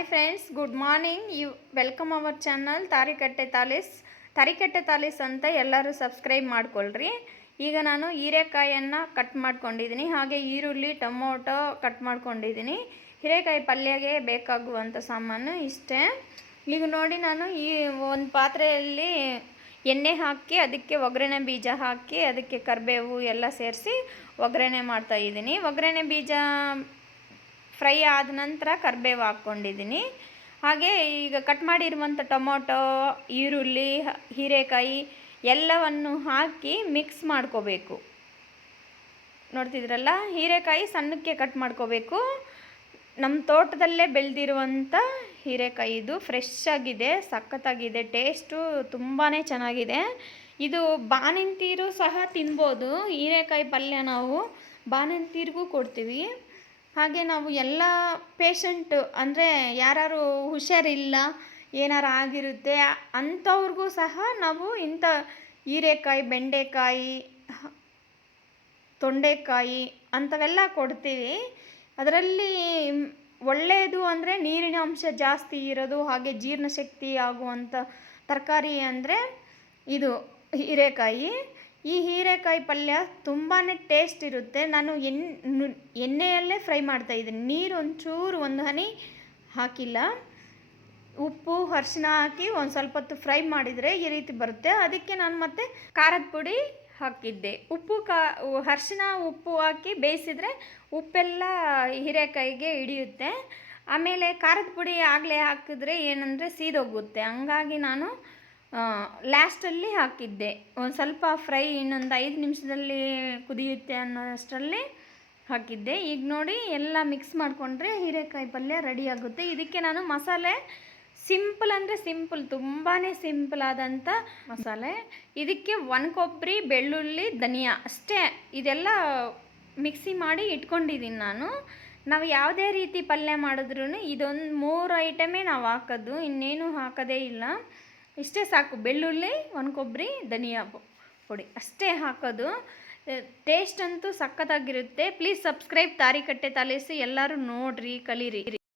Hi friends, good morning. Welcome our channel ತಾರಿಕಟ್ಟೆ ತಾಲೀಸ್ ಅಂತ ಎಲ್ಲರೂ ಸಬ್ಸ್ಕ್ರೈಬ್ ಮಾಡ್ಕೊಳ್ರಿ. ಈಗ ನಾನು ಹೀರೆಕಾಯನ್ನು ಕಟ್ ಮಾಡ್ಕೊಂಡಿದ್ದೀನಿ, ಹಾಗೆ ಈರುಳ್ಳಿ ಟೊಮೊಟೊ ಕಟ್ ಮಾಡ್ಕೊಂಡಿದ್ದೀನಿ. ಹೀರೆಕಾಯಿ ಪಲ್ಯಗೆ ಬೇಕಾಗುವಂಥ ಸಾಮಾನು ಇಷ್ಟೇ. ಈಗ ನೋಡಿ, ನಾನು ಈ ಒಂದು ಪಾತ್ರೆಯಲ್ಲಿ ಎಣ್ಣೆ ಹಾಕಿ ಅದಕ್ಕೆ ಒಗ್ಗರಣೆ ಬೀಜ ಹಾಕಿ ಅದಕ್ಕೆ ಕರಿಬೇವು ಎಲ್ಲ ಸೇರಿಸಿ ಒಗ್ಗರಣೆ ಮಾಡ್ತಾಯಿದ್ದೀನಿ. ಒಗ್ಗರಣೆ ಬೀಜ ಫ್ರೈ ಆದ ನಂತರ ಕರಿಬೇವು ಹಾಕ್ಕೊಂಡಿದ್ದೀನಿ. ಹಾಗೆ ಈಗ ಕಟ್ ಮಾಡಿರುವಂಥ ಟೊಮೊಟೊ, ಈರುಳ್ಳಿ, ಹೀರೆಕಾಯಿ ಎಲ್ಲವನ್ನು ಹಾಕಿ ಮಿಕ್ಸ್ ಮಾಡ್ಕೋಬೇಕು. ನೋಡ್ತಿದ್ರಲ್ಲ, ಹೀರೆಕಾಯಿ ಸಣ್ಣಕ್ಕೆ ಕಟ್ ಮಾಡ್ಕೋಬೇಕು. ನಮ್ಮ ತೋಟದಲ್ಲೇ ಬೆಳೆದಿರುವಂಥ ಹೀರೆಕಾಯಿ, ಇದು ಫ್ರೆಶ್ ಆಗಿದೆ, ಸಖತ್ತಾಗಿದೆ, ಟೇಸ್ಟು ತುಂಬಾ ಚೆನ್ನಾಗಿದೆ. ಇದು ಬಾಣಂತಿಯರು ಸಹ ತಿನ್ಬೋದು. ಹೀರೆಕಾಯಿ ಪಲ್ಯ ನಾವು ಬಾಣಂತಿಯರಿಗೂ ಕೊಡ್ತೀವಿ. ಹಾಗೆ ನಾವು ಎಲ್ಲ ಪೇಷಂಟು ಅಂದರೆ ಯಾರು ಹುಷಾರಿಲ್ಲ, ಏನಾರು ಆಗಿರುತ್ತೆ ಅಂಥವ್ರಿಗೂ ಸಹ ನಾವು ಇಂಥ ಹೀರೆಕಾಯಿ, ಬೆಂಡೆಕಾಯಿ, ತೊಂಡೆಕಾಯಿ ಅಂಥವೆಲ್ಲ ಕೊಡ್ತೀವಿ. ಅದರಲ್ಲಿ ಒಳ್ಳೆಯದು ಅಂದರೆ ನೀರಿನ ಅಂಶ ಜಾಸ್ತಿ ಇರೋದು, ಹಾಗೆ ಜೀರ್ಣಶಕ್ತಿ ಆಗುವಂಥ ತರಕಾರಿ ಅಂದರೆ ಇದು ಹೀರೆಕಾಯಿ. ಈ ಹೀರೆಕಾಯಿ ಪಲ್ಯ ತುಂಬಾ ಟೇಸ್ಟ್ ಇರುತ್ತೆ. ನಾನು ಎಣ್ಣೆಯಲ್ಲೇ ಫ್ರೈ ಮಾಡ್ತಾಯಿದ್ದೀನಿ, ನೀರು ಒಂಚೂರು ಒಂದು ಹನಿ ಹಾಕಿಲ್ಲ. ಉಪ್ಪು ಅರಿಶಿನ ಹಾಕಿ ಒಂದು ಸ್ವಲ್ಪ ಹೊತ್ತು ಫ್ರೈ ಮಾಡಿದರೆ ಈ ರೀತಿ ಬರುತ್ತೆ. ಅದಕ್ಕೆ ನಾನು ಮತ್ತೆ ಖಾರದ ಪುಡಿ ಹಾಕಿದ್ದೆ. ಅರಿಶಿನ ಉಪ್ಪು ಹಾಕಿ ಬೇಯಿಸಿದರೆ ಉಪ್ಪೆಲ್ಲ ಹೀರೆಕಾಯಿಗೆ ಹಿಡಿಯುತ್ತೆ. ಆಮೇಲೆ ಖಾರದ ಪುಡಿ ಆಗಲೇ ಹಾಕಿದ್ರೆ ಏನಂದರೆ ಸೀದೋಗುತ್ತೆ. ಹಂಗಾಗಿ ನಾನು ಲಾಸ್ಟಲ್ಲಿ ಹಾಕಿದ್ದೆ. ಒಂದು ಸ್ವಲ್ಪ ಫ್ರೈ ಇನ್ನೊಂದು 5 ನಿಮಿಷದಲ್ಲಿ ಕುದಿಯುತ್ತೆ ಅನ್ನೋಷ್ಟರಲ್ಲಿ ಹಾಕಿದ್ದೆ. ಈಗ ನೋಡಿ, ಎಲ್ಲ ಮಿಕ್ಸ್ ಮಾಡಿಕೊಂಡ್ರೆ ಹೀರೆಕಾಯಿ ಪಲ್ಯ ರೆಡಿ ಆಗುತ್ತೆ. ಇದಕ್ಕೆ ನಾನು ಮಸಾಲೆ ಸಿಂಪಲ್ ಅಂದರೆ ಸಿಂಪಲ್, ತುಂಬಾ ಸಿಂಪಲ್ ಆದಂಥ ಮಸಾಲೆ. ಇದಕ್ಕೆ ಕೊಬ್ಬರಿ, ಬೆಳ್ಳುಳ್ಳಿ, ಧನಿಯಾ ಅಷ್ಟೇ. ಇದೆಲ್ಲ ಮಿಕ್ಸಿ ಮಾಡಿ ಇಟ್ಕೊಂಡಿದ್ದೀನಿ ನಾನು. ನಾವು ಯಾವುದೇ ರೀತಿ ಪಲ್ಯ ಮಾಡಿದ್ರೂ ಇದೊಂದು 3 ಐಟಮೇ ನಾವು ಹಾಕೋದು, ಇನ್ನೇನು ಹಾಕೋದೇ ಇಲ್ಲ. ಇಷ್ಟೇ ಸಾಕು. ಬೆಳ್ಳುಳ್ಳಿ, ಕೊಬ್ಬರಿ, ಧನಿಯಾ ಪುಡಿ ಅಷ್ಟೇ ಹಾಕೋದು. ಟೇಸ್ಟ್ ಅಂತೂ ಸಖತ್ತಾಗಿರುತ್ತೆ. Please subscribe ತಾರಿಕಟ್ಟೆ ತಾಲೀಸು. ಎಲ್ಲರೂ ನೋಡಿರಿ, ಕಲೀರಿ.